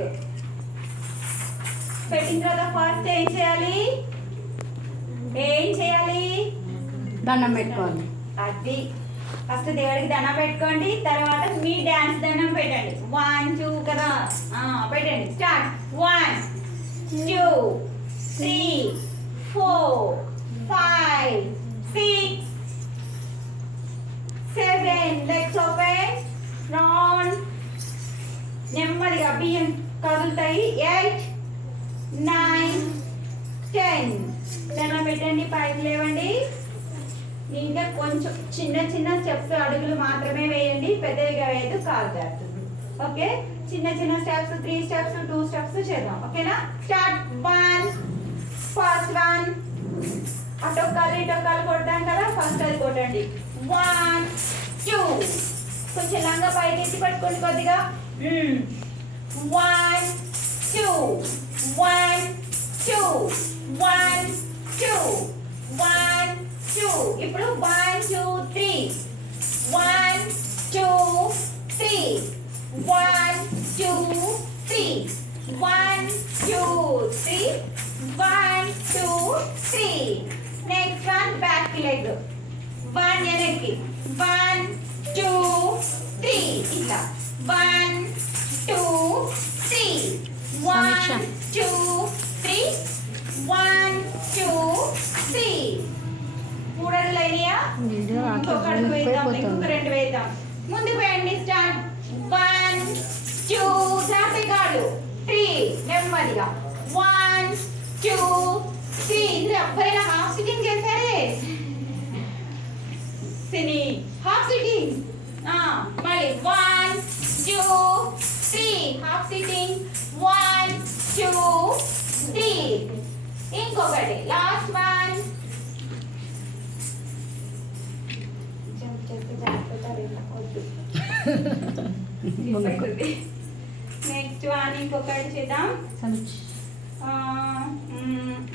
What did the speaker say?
Leg పెట్టిన తర్వాత first ఏం చేయాలి దండం పెట్టుకోవాలి. అది ఫస్ట్ దేవుడికి దండం పెట్టుకోండి, తర్వాత మీ డాన్స్ దండం పెట్టండి. 1 2 కదా పెట్టండి. స్టార్ట్. 1 2 3 4 5 6 7 legs open round. నెమ్మదిగా బియ్యం కదులుతాయి. 8 9 10 దండం పెట్టండి, పైకి లేవండి. ఇంకా కొంచెం చిన్న చిన్న స్టెప్స్ అడుగులు మాత్రమే వేయండి, పెద్దగా వేయద్దు, కాలు జారుతుంది. ఓకే, చిన్న చిన్న స్టెప్స్ 3 స్టెప్స్ 2 స్టెప్స్ చేద్దాం. ఓకేనా? స్టార్ట్. 1 ఫస్ట్ 1 అటొక్కాలు కొడతాం కదా, ఫస్ట్ అది కొట్టండి. 1 2 కొంచెం లంగా పైకి ఎత్తి పట్టుకోండి కొద్దిగా. 1 2 1 2 1 2 1 2. ఇప్పుడు 1 2 3 1 2 3 1 2 3 1 2 3 1 2 3. Next one back leg. 1 వెనక్కి 1 2 3 ఇట్లా 1 2 3 1 2 3 1 2 3. 3 అడుగులు అయినాయా? ఇంకొక అడుగు వేద్దాం, ఇంకొక 2 వేద్దాం. ముందుకు వేయండి. స్టార్ట్. 1 2 జాగ్రత్త కాళ్ళు. 3 నెమ్మదిగా 1 2 3. ఇది ఎవ్వరైనా హాఫ్ సిట్టింగ్ చేశారే? సిని హాఫ్ సిట్టింగ్. మళ్ళీ 1 2 3 హాఫ్ సిట్టింగ్. 1 2 3. ఇంకొకటి లాస్ట్ వన్. నెక్స్ట్ వన్ ఇంకొకటి చేద్దాం.